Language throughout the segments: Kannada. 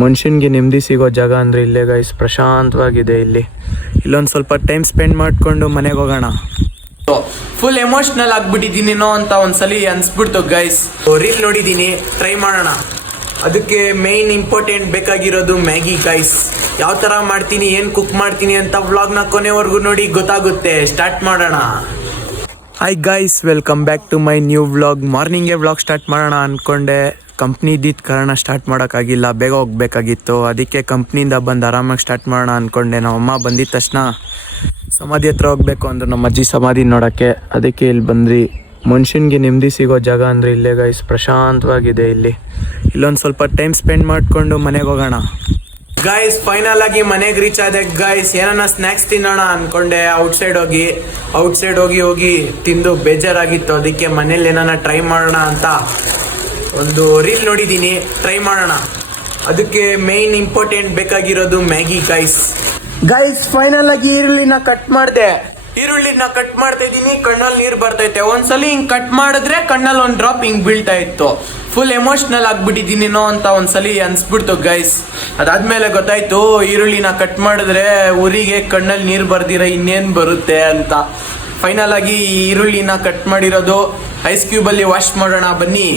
ಮನುಷ್ಯನಿಗೆ ನೆಮ್ಮದಿ ಸಿಗೋ ಜಾಗ ಅಂದರೆ ಇಲ್ಲೇ ಗೈಸ್. ಪ್ರಶಾಂತವಾಗಿದೆ ಇಲ್ಲೊಂದು ಸ್ವಲ್ಪ ಟೈಮ್ ಸ್ಪೆಂಡ್ ಮಾಡಿಕೊಂಡು ಮನೆಗೆ ಹೋಗೋಣ. ಫುಲ್ ಎಮೋಷ್ನಲ್ ಆಗ್ಬಿಟ್ಟಿದ್ದೀನೇನೋ ಅಂತ ಒಂದ್ಸಲಿ ಅನ್ಸ್ಬಿಡ್ತು ಗೈಸ್. ರೀಲ್ ನೋಡಿದ್ದೀನಿ, ಟ್ರೈ ಮಾಡೋಣ. ಅದಕ್ಕೆ ಮೇಯ್ನ್ ಇಂಪಾರ್ಟೆಂಟ್ ಬೇಕಾಗಿರೋದು ಮ್ಯಾಗಿ ಗೈಸ್. ಯಾವ ಥರ ಮಾಡ್ತೀನಿ, ಏನು ಕುಕ್ ಮಾಡ್ತೀನಿ ಅಂತ ವ್ಲಾಗ್ನ ಕೊನೆವರೆಗೂ ನೋಡಿ ಗೊತ್ತಾಗುತ್ತೆ. ಸ್ಟಾರ್ಟ್ ಮಾಡೋಣ. Hi guys, welcome back to my new vlog. ಮಾರ್ನಿಂಗೇ ವ್ಲಾಗ್ ಸ್ಟಾರ್ಟ್ ಮಾಡೋಣ ಅಂದ್ಕೊಂಡೆ. ಕಂಪ್ನಿ ಇದ್ದಿದ್ದ ಕಾರಣ ಸ್ಟಾರ್ಟ್ ಮಾಡೋಕ್ಕಾಗಿಲ್ಲ, ಬೇಗ ಹೋಗ್ಬೇಕಾಗಿತ್ತು. ಅದಕ್ಕೆ ಕಂಪ್ನಿಯಿಂದ ಬಂದು ಆರಾಮಾಗಿ ಸ್ಟಾರ್ಟ್ ಮಾಡೋಣ ಅಂದ್ಕೊಂಡೆ. ನಮ್ಮಮ್ಮ ಬಂದಿದ್ದ ತಕ್ಷಣ ಸಮಾಧಿ ಹತ್ರ ಹೋಗಬೇಕು ಅಂದರು, ನಮ್ಮ ಅಜ್ಜಿ ಸಮಾಧಿ ನೋಡೋಕ್ಕೆ. ಅದಕ್ಕೆ ಇಲ್ಲಿ ಬಂದ್ರಿ. ಮನುಷ್ಯನಿಗೆ ನೆಮ್ಮದಿ ಸಿಗೋ ಜಾಗ ಅಂದರೆ ಇಲ್ಲೇ ಗೈಸ್. ಪ್ರಶಾಂತವಾಗಿದೆ ಇಲ್ಲೊಂದು ಸ್ವಲ್ಪ ಟೈಮ್ ಸ್ಪೆಂಡ್ ಮಾಡಿಕೊಂಡು ಮನೆಗೆ ಹೋಗೋಣ. ಗೈಸ್ ಫೈನಲ್ ಆಗಿ ಮನೆಗೆ ರೀಚ್ ಆದೆ ಗೈಸ್. ಏನಾನ ಸ್ನ್ಯಾಕ್ಸ್ ತಿನ್ನೋಣ ಅಂದ್ಕೊಂಡೆ. ಔಟ್ಸೈಡ್ ಹೋಗಿ ತಿಂದು ಬೇಜಾರಾಗಿತ್ತು. ಅದಕ್ಕೆ ಮನೇಲಿ ಏನಾನ ಟ್ರೈ ಮಾಡೋಣ ಅಂತ ಒಂದು ರೀಲ್ ನೋಡಿದ್ದೀನಿ, ಟ್ರೈ ಮಾಡೋಣ. ಅದಕ್ಕೆ ಮೇಯ್ನ್ ಇಂಪಾರ್ಟೆಂಟ್ ಬೇಕಾಗಿರೋದು ಮ್ಯಾಗಿ ಗೈಸ್. ಫೈನಲ್ ಆಗಿ ಈರುಳ್ಳಿನ ಕಟ್ ಮಾಡ್ತಾ ಇದ್ದೀನಿ. ಕಣ್ಣಲ್ಲಿ ನೀರು ಬರ್ತೈತೆ. ಒಂದ್ಸಲಿ ಹಿಂಗೆ ಕಟ್ ಮಾಡಿದ್ರೆ ಕಣ್ಣಲ್ಲಿ ಒಂದು ಡ್ರಾಪ್ ಹಿಂಗೆ ಬೀಳ್ತಾ ಇತ್ತು. ಫುಲ್ ಎಮೋಷ್ನಲ್ ಆಗ್ಬಿಟ್ಟಿದ್ದೀನೇನೋ ಅಂತ ಒಂದ್ಸಲಿ ಅನ್ಸ್ಬಿಡ್ತು ಗೈಸ್. ಅದಾದ್ಮೇಲೆ ಗೊತ್ತಾಯ್ತು, ಈರುಳ್ಳಿನ ಕಟ್ ಮಾಡಿದ್ರೆ ಊರಿಗೆ ಕಣ್ಣಲ್ಲಿ ನೀರು ಬರ್ದಿರ ಇನ್ನೇನು ಬರುತ್ತೆ ಅಂತ. ಫೈನಲ್ ಆಗಿ ಈರುಳ್ಳಿನ ಕಟ್ ಮಾಡಿರೋದು ಐಸ್ ಕ್ಯೂಬಲ್ಲಿ ವಾಶ್ ಮಾಡೋಣ ಬನ್ನಿ.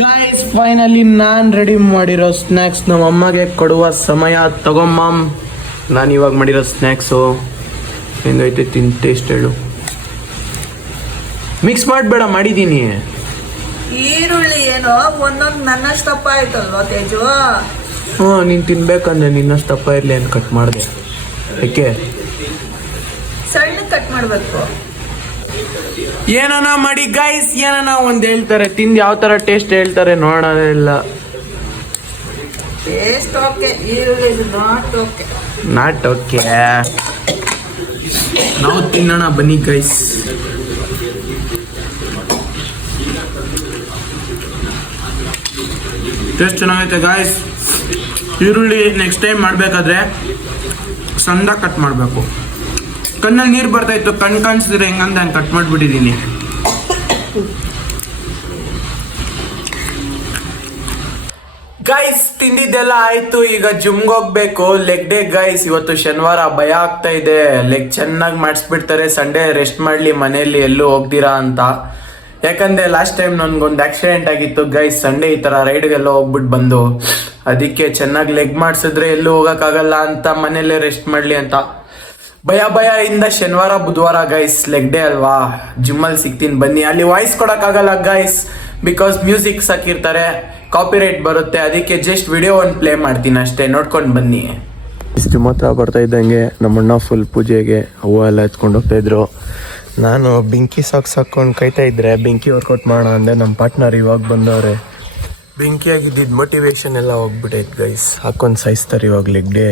ಗೈಸ್ ಫೈನಲಿ ನಾನು ರೆಡಿ ಮಾಡಿರೋ ಸ್ನ್ಯಾಕ್ಸ್ ನಮ್ಮ ಅಮ್ಮಗೆ ಕೊಡುವ ಸಮಯ. ತಗೊಂಬಮ್. ನಾನು ಇವಾಗ ಮಾಡಿರೋ ಸ್ನ್ಯಾಕ್ಸು ಹೆಂಗೈತೆ ಟೇಸ್ಟ್ ಹೇಳು. ಮಿಕ್ಸ್ ಮಾಡಬೇಡ, ಮಾಡಿದ್ದೀನಿ. ಈರುಳ್ಳಿ ಏನೋ ಒಂದೊಂದು ನನ್ನಷ್ಟಪ್ಪ ಆಯ್ತಲ್ವ ತೇಜು? ನೀನು ತಿನ್ಬೇಕಂದ್ರೆ ನಿನ್ನಷ್ಟಪ್ಪ ಇರಲಿ ಅಂತ ಕಟ್ ಮಾಡಿದೆ. ಯಾಕೆ ಸಣ್ಣ ಕಟ್ ಮಾಡಬೇಕು? ಏನಾನ ಮಾಡಿ ಗೈಸ್, ಏನಾನ ಒಂದು ಹೇಳ್ತಾರೆ, ತಿಂದು ಯಾವ ಥರ ಟೇಸ್ಟ್ ಹೇಳ್ತಾರೆ ನೋಡೋದಿಲ್ಲ. ಟೇಸ್ಟ್ ಓಕೆ, ಈರುಳ್ಳಿ ನಾಟ್ ಓಕೆ. ನಾವು ತಿನ್ನೋಣ ಬನ್ನಿ ಗೈಸ್. ಟೇಸ್ಟ್ ಚೆನ್ನಾಗೈತೆ ಗೈಸ್. ಈರುಳ್ಳಿ ನೆಕ್ಸ್ಟ್ ಟೈಮ್ ಮಾಡಬೇಕಾದ್ರೆ ಸಣ್ಣದಾಗಿ ಕಟ್ ಮಾಡಬೇಕು. ಕಣ್ಣಲ್ಲಿ ನೀರು ಬರ್ತಾಯಿತ್ತು, ಕಣ್ಣು ಕಾಣಿಸಿದ್ರೆ ಹೆಂಗಂತ ಹಂಗೆ ಕಟ್ ಮಾಡಿಬಿಟ್ಟಿದ್ದೀನಿ. ಗೈಸ್ ತಿಂದಿದ್ದೆಲ್ಲ ಆಯಿತು. ಈಗ ಜಿಮ್ಗೆ ಹೋಗ್ಬೇಕು. Leg day guys. ಇವತ್ತು ಶನಿವಾರ, ಭಯ ಆಗ್ತಾ ಇದೆ. ಲೆಗ್ ಚೆನ್ನಾಗಿ ಮಾಡಿಸ್ಬಿಡ್ತಾರೆ. ಸಂಡೇ ರೆಸ್ಟ್ ಮಾಡಲಿ ಮನೆಯಲ್ಲಿ, ಎಲ್ಲೂ ಹೋಗ್ದಿರಾ ಅಂತ. ಯಾಕಂದರೆ ಲಾಸ್ಟ್ ಟೈಮ್ ನನಗೊಂದು ಆಕ್ಸಿಡೆಂಟ್ ಆಗಿತ್ತು ಗೈಸ್. ಸಂಡೇ ಈ ಥರ ರೈಡ್ಗೆಲ್ಲ ಹೋಗ್ಬಿಟ್ಟು ಬಂದು, ಅದಕ್ಕೆ ಚೆನ್ನಾಗಿ ಲೆಗ್ ಮಾಡಿಸಿದ್ರೆ ಎಲ್ಲೂ ಹೋಗೋಕ್ಕಾಗಲ್ಲ ಅಂತ ಮನೆಯಲ್ಲೇ ರೆಸ್ಟ್ ಮಾಡಲಿ ಅಂತ ಭಯ ಇಂದ ಶನಿವಾರ ಬುಧವಾರ ಗೈಸ್ ಲೆಗ್ ಡೇ ಅಲ್ವಾ, ಜಿಮ್ಮಲ್ಲಿ ಸಿಗ್ತೀನಿ ಬನ್ನಿ. ಅಲ್ಲಿ ವಾಯ್ಸ್ ಕೊಡೋಕ್ಕಾಗಲ್ಲ ಗೈಸ್, ಬಿಕಾಸ್ ಮ್ಯೂಸಿಕ್ ಸಾಕಿರ್ತಾರೆ, ಕಾಪಿರೈಟ್ ಬರುತ್ತೆ. ಅದಕ್ಕೆ ಜಸ್ಟ್ ವಿಡಿಯೋ ಒಂದು ಪ್ಲೇ ಮಾಡ್ತೀನಿ ಅಷ್ಟೇ, ನೋಡ್ಕೊಂಡು ಬನ್ನಿ. ಜಿಮ್ ಹತ್ರ ಬರ್ತಾ ಇದ್ದಂಗೆ ನಮ್ಮಣ್ಣ ಫುಲ್ ಪೂಜೆಗೆ ಹೂವು ಎಲ್ಲ ಎತ್ಕೊಂಡು ಹೋಗ್ತಾಯಿದ್ರು. ನಾನು ಬೆಂಕಿ ಸಾಕ್ಸ್ ಹಾಕ್ಕೊಂಡು ಕಾಯ್ತಾ ಇದ್ರೆ ಬೆಂಕಿ ವರ್ಕೌಟ್ ಮಾಡೋಣ ಅಂದೆ. ನಮ್ಮ ಪಾರ್ಟ್ನರ್ ಇವಾಗ ಬಂದವ್ರೆ. ಬೆಂಕಿ ಆಗಿದ್ದಿದ್ದು ಮೋಟಿವೇಶನ್ ಎಲ್ಲ ಹೋಗ್ಬಿಟ್ಟೈತೆ ಗೈಸ್. ಹಾಕೊಂಡು ಸಾಯಿಸ್ತಾರೆ ಇವಾಗ ಲೆಗ್ ಡೇ.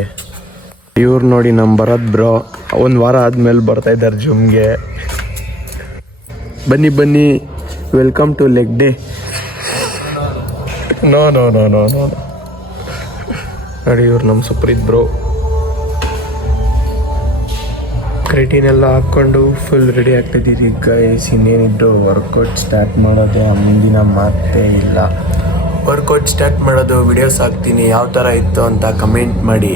ಇವ್ರು ನೋಡಿ ನಮ್ಮ ಭರತ್ ಬ್ರೋ, ಒಂದು ವಾರ ಆದಮೇಲೆ ಬರ್ತಾ ಇದ್ದಾರೆ ಜಿಮ್ಗೆ. ಬನ್ನಿ ವೆಲ್ಕಮ್ ಟು ಲೆಗ್ ಡೇ. ನೋ ನೋಡಿ ಇವ್ರು ನಮ್ಮ ಸುಪ್ರೀತ್ ಬ್ರೋ. ಕ್ರಿಟೀನ್ ಎಲ್ಲ ಹಾಕ್ಕೊಂಡು ಫುಲ್ ರೆಡಿ ಆಗ್ತಿದ್ದೀವಿ ಗೈಸ್. ಇನ್ನೇನಿದ್ರು ವರ್ಕೌಟ್ ಸ್ಟಾರ್ಟ್ ಮಾಡೋದೇ, ಮುಂದಿನ ಮಾತೇ ಇಲ್ಲ. ವರ್ಕೌಟ್ ಸ್ಟಾರ್ಟ್ ಮಾಡೋದು ವಿಡಿಯೋಸ್ ಹಾಕ್ತೀನಿ, ಯಾವ ಥರ ಇತ್ತು ಅಂತ ಕಮೆಂಟ್ ಮಾಡಿ.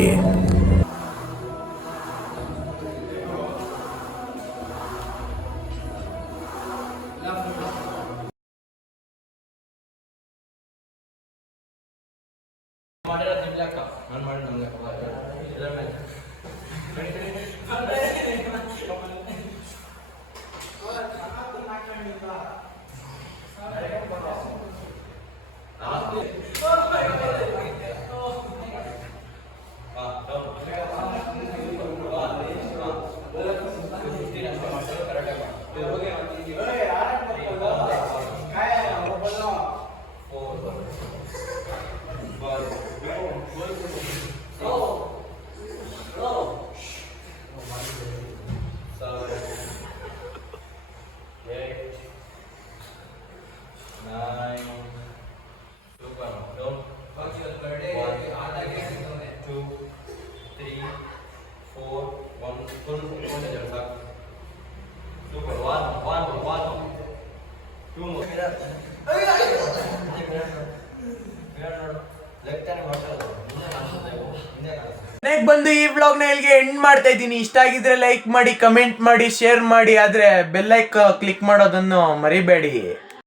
ಮನೆಗೆ ಬಂದು ಈ ವ್ಲಾಗ್ ನ ಇಲ್ಲಿಗೆ ಎಂಡ್ ಮಾಡ್ತಾ ಇದ್ದೀನಿ. ಇಷ್ಟ ಆಗಿದ್ರೆ ಲೈಕ್ ಮಾಡಿ, ಕಮೆಂಟ್ ಮಾಡಿ, ಶೇರ್ ಮಾಡಿ, ಆದ್ರೆ ಬೆಲ್ ಐಕಾನ್ ಕ್ಲಿಕ್ ಮಾಡೋದನ್ನು ಮರಿಬೇಡಿ.